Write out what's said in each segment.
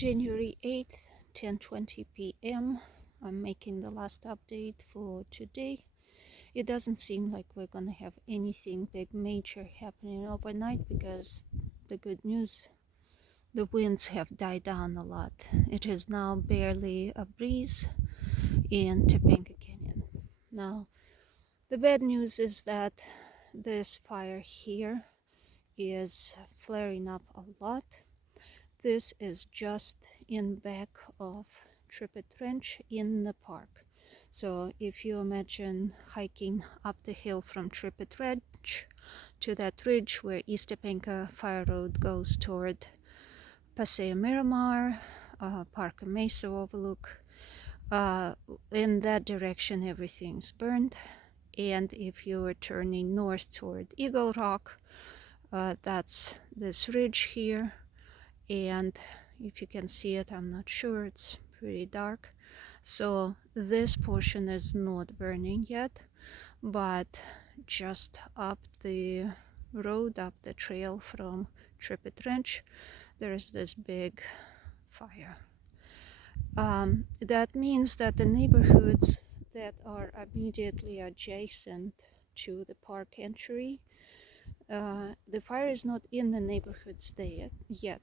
January 8th, 10:20 p.m. I'm making the last update for today. It doesn't seem like we're gonna have anything big major happening overnight because the good news, the winds have died down a lot. It is now barely a breeze in Topanga Canyon. Now, the bad news is that this fire here is flaring up a lot. This is just in back of Trippet Trench in the park. So if you imagine hiking up the hill from Trippet Trench to that ridge where East Topanga Fire Road goes toward Paseo Miramar, Parker Mesa Overlook, in that direction everything's burned. And if you are turning north toward Eagle Rock, that's this ridge here. And if you can see it, I'm not sure, it's pretty dark. So this portion is not burning yet, but just up the road, up the trail from Trippet Trench, there is this big fire. That means that the neighborhoods that are immediately adjacent to the park entry, the fire is not in the neighborhoods there yet.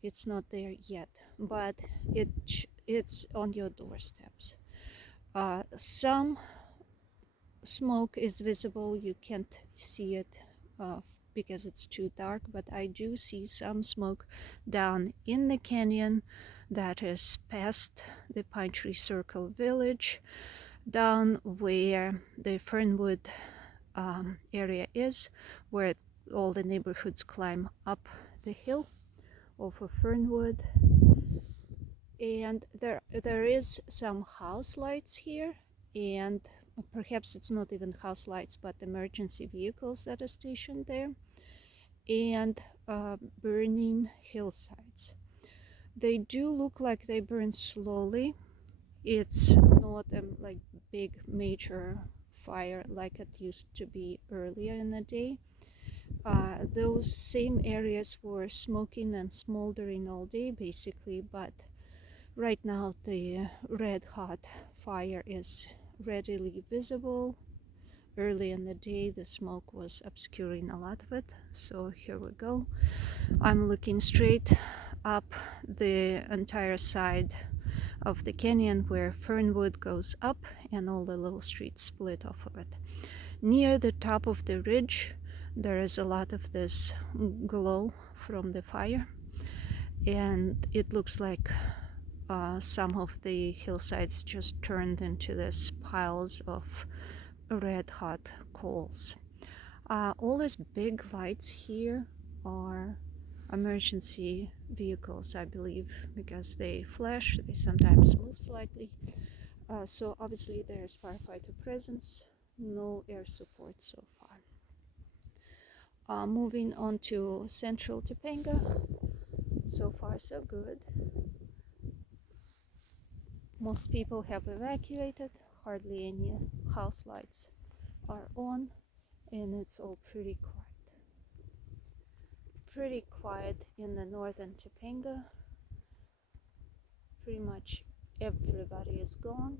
It's not there yet, but it's on your doorsteps. Some smoke is visible. You can't see it because it's too dark, but I do see some smoke down in the canyon that is past the Pine Tree Circle Village, down where the Fernwood area is, where all the neighborhoods climb up the hill off of Fernwood. And there is some house lights here, and perhaps it's not even house lights but emergency vehicles that are stationed there, and burning hillsides. They do look like they burn slowly. It's not a like big major fire like it used to be earlier in the day. Those same areas were smoking and smoldering all day basically, but right now the red hot fire is readily visible. Early in the day the smoke was obscuring a lot of it, so here we go. I'm looking straight up the entire side of the canyon where Fernwood goes up and all the little streets split off of it. Near the top of the ridge there is a lot of this glow from the fire, and it looks like some of the hillsides just turned into this piles of red hot coals. All these big lights here are emergency vehicles, I believe, because they flash, they sometimes move slightly. So obviously there's firefighter presence, no air support so far. Moving on to central Topanga, so far so good. Most people have evacuated, hardly any house lights are on, and it's all pretty quiet. Pretty quiet in the northern Topanga. Pretty much everybody is gone.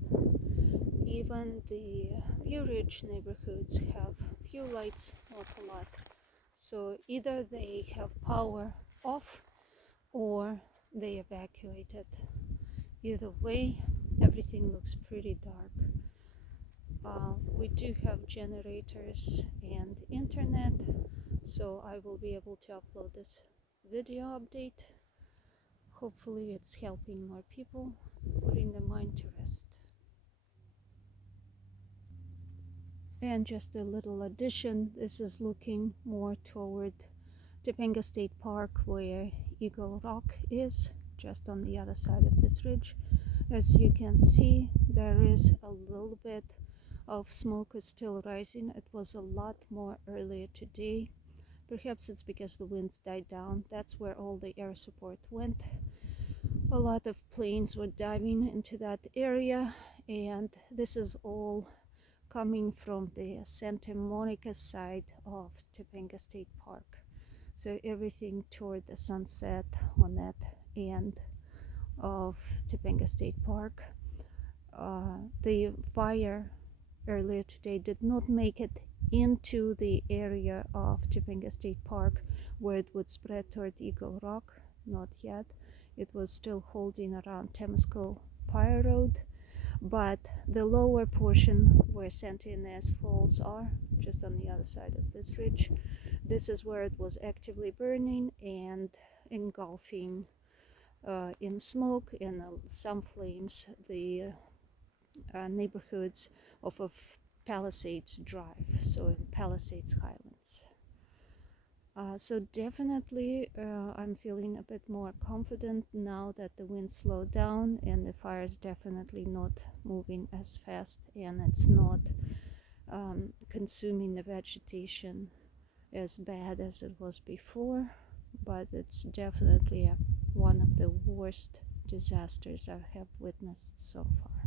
Even the View Ridge neighborhoods have few lights, not a lot. So either they have power off or they evacuated. Either way, everything looks pretty dark. We do have generators and internet, so I will be able to upload this video update. Hopefully it's helping more people, putting the mind to rest. And just a little addition, this is looking more toward Topanga State Park where Eagle Rock is, just on the other side of this ridge. As you can see, there is a little bit of smoke is still rising. It was a lot more earlier today. Perhaps it's because the winds died down. That's where all the air support went. A lot of planes were diving into that area, and this is all coming from the Santa Monica side of Topanga State Park. So everything toward the sunset on that end of Topanga State Park. The fire earlier today did not make it into the area of Topanga State Park where it would spread toward Eagle Rock, not yet. It was still holding around Temescal Fire Road, but the lower portion where Santa Ynez Falls are, just on the other side of this ridge, this is where it was actively burning and engulfing in smoke and some flames the neighborhoods of Palisades Drive, so in Palisades Highlands. So definitely I'm feeling a bit more confident now that the wind slowed down and the fire is definitely not moving as fast, and it's not consuming the vegetation as bad as it was before, but it's definitely one of the worst disasters I have witnessed so far.